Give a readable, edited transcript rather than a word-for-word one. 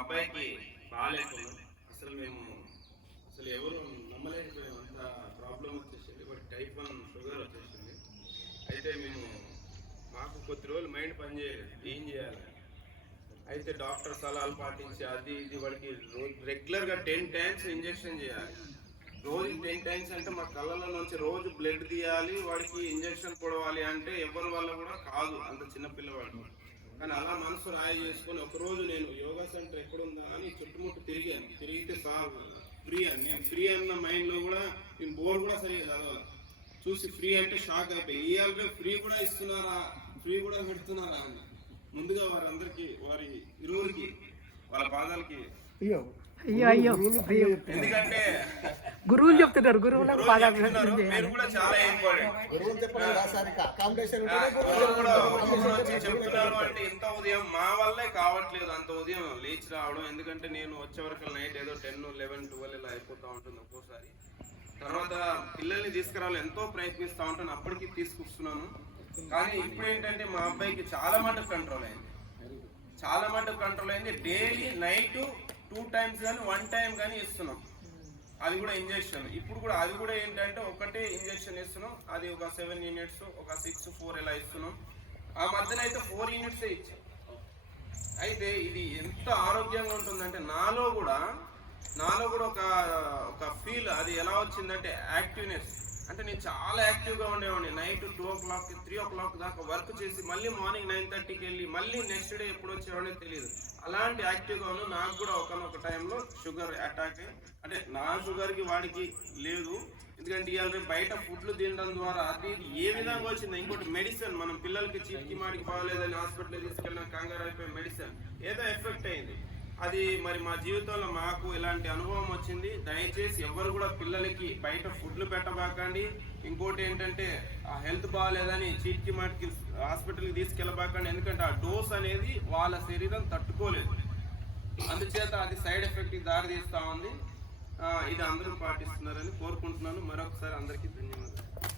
అబ్బాయికి బాగాలేకుండా అసలు మేము అసలు ఎవరు నమ్మలేకపోయాం. అంత ప్రాబ్లం వచ్చేసింది, ఒక టైప్ 1 షుగర్ వచ్చేసింది. అయితే మేము మాకు కొద్ది రోజులు మైండ్ పనిచేయలేదు, ఏం చేయాలి. అయితే డాక్టర్ సలహాలు పాటించి అది ఇది వాడికి రెగ్యులర్గా 10 టైమ్స్ ఇంజెక్షన్ చేయాలి. రోజు 10 టైమ్స్ అంటే మా కళ్ళలో నుంచి రోజు బ్లడ్ తీయాలి, వాడికి ఇంజెక్షన్ పొడవాలి అంటే ఎవరి వల్ల కూడా కాదు, అంత చిన్న పిల్లవాడు. కానీ అలా మనసు రాయి చేసుకొని ఒకరోజు నేను యోగా సెంటర్ ఎక్కడుందా అని చుట్టుముట్టు తిరిగితే సార్ ఫ్రీ అని, నేను ఫ్రీ అన్న మైండ్లో కూడా నేను బోర్డు కూడా సరిగా చదవాలి. చూసి ఫ్రీ అంటే షాక్ అయిపోయి, ఇవాళ ఫ్రీ కూడా ఇస్తున్నారా, ఫ్రీ కూడా పెడుతున్నారా అని ముందుగా వారందరికీ వారి ఇరువురికి వాళ్ళ పాదాలకి ఎందుకంటే గురువులు చెప్తున్నారు, గురువులకు మీరు కూడా చాలా చెప్తున్నారు అంటే ఇంత ఉదయం మా వల్లే కావట్లేదు అంత ఉదయం లేచి రావడం. ఎందుకంటే నేను వచ్చే వరకు నైట్ ఏదో 10, 11, 12 ఇలా అయిపోతూ ఉంటుంది ఒక్కోసారి. తర్వాత పిల్లల్ని తీసుకురావాలి ఎంతో ప్రయత్నిస్తూ ఉంటాను, అప్పటికి తీసుకొస్తున్నాను. కానీ ఇప్పుడు ఏంటంటే మా అబ్బాయికి చాలా మటుకు కంట్రోల్ అయింది. డైలీ నైట్ 2 టైమ్స్ కానీ 1 టైం కానీ ఇస్తున్నాం, అది కూడా ఇంజెక్షన్. ఇప్పుడు కూడా అది కూడా ఏంటంటే ఒకటే ఇంజెక్షన్ ఇస్తున్నాం, అది ఒక 7 యూనిట్స్, ఒక 6, 4 ఇలా ఇస్తున్నాం. ఆ మధ్యన అయితే 4 యూనిట్సే ఇచ్చాం. అయితే ఇది ఎంత ఆరోగ్యంగా ఉంటుందంటే నాలో కూడా ఒక ఫీల్ అది ఎలా వచ్చిందంటే యాక్టివ్నెస్. అంటే నేను చాలా యాక్టివ్గా ఉండేవాడిని. నైట్ 2 o'clock 3 o'clock దాకా వర్క్ చేసి మళ్ళీ మార్నింగ్ 9:30కి వెళ్ళి మళ్ళీ నెక్స్ట్ డే ఎప్పుడు వచ్చేవాడో తెలియదు. అలాంటి యాక్టివ్గా ఉన్నాను. నాకు కూడా ఒకనొక టైంలో షుగర్ అటాక్, అంటే నా షుగర్కి వాడికి లేదు. ఎందుకంటే ఇవాళ బయట ఫుడ్లు తినడం ద్వారా అది ఏ విధంగా వచ్చింది. ఇంకోటి మెడిసిన్, మనం పిల్లలకి చీటికి మాటికి బాగలేదని హాస్పిటల్ తీసుకెళ్ళిన కంగారు అయిపోయి మెడిసిన్ ఏదో ఎఫెక్ట్ అయింది. అది మరి మా జీవితంలో మాకు ఇలాంటి అనుభవం వచ్చింది. దయచేసి ఎవరు కూడా పిల్లలకి బయట ఫుడ్లు పెట్టబాకండి. ఇంకోటి ఏంటంటే ఆ హెల్త్ బాగాలేదని చీటికి మాటికి హాస్పిటల్కి తీసుకెళ్ళబాకండి. ఎందుకంటే ఆ డోస్ అనేది వాళ్ళ శరీరం తట్టుకోలేదు, అందుచేత అది సైడ్ ఎఫెక్ట్కి దారి తీస్తూ ఉంది. ఇది అందరూ పాటిస్తున్నారని కోరుకుంటున్నాను. మరొకసారి అందరికీ ధన్యవాదాలు.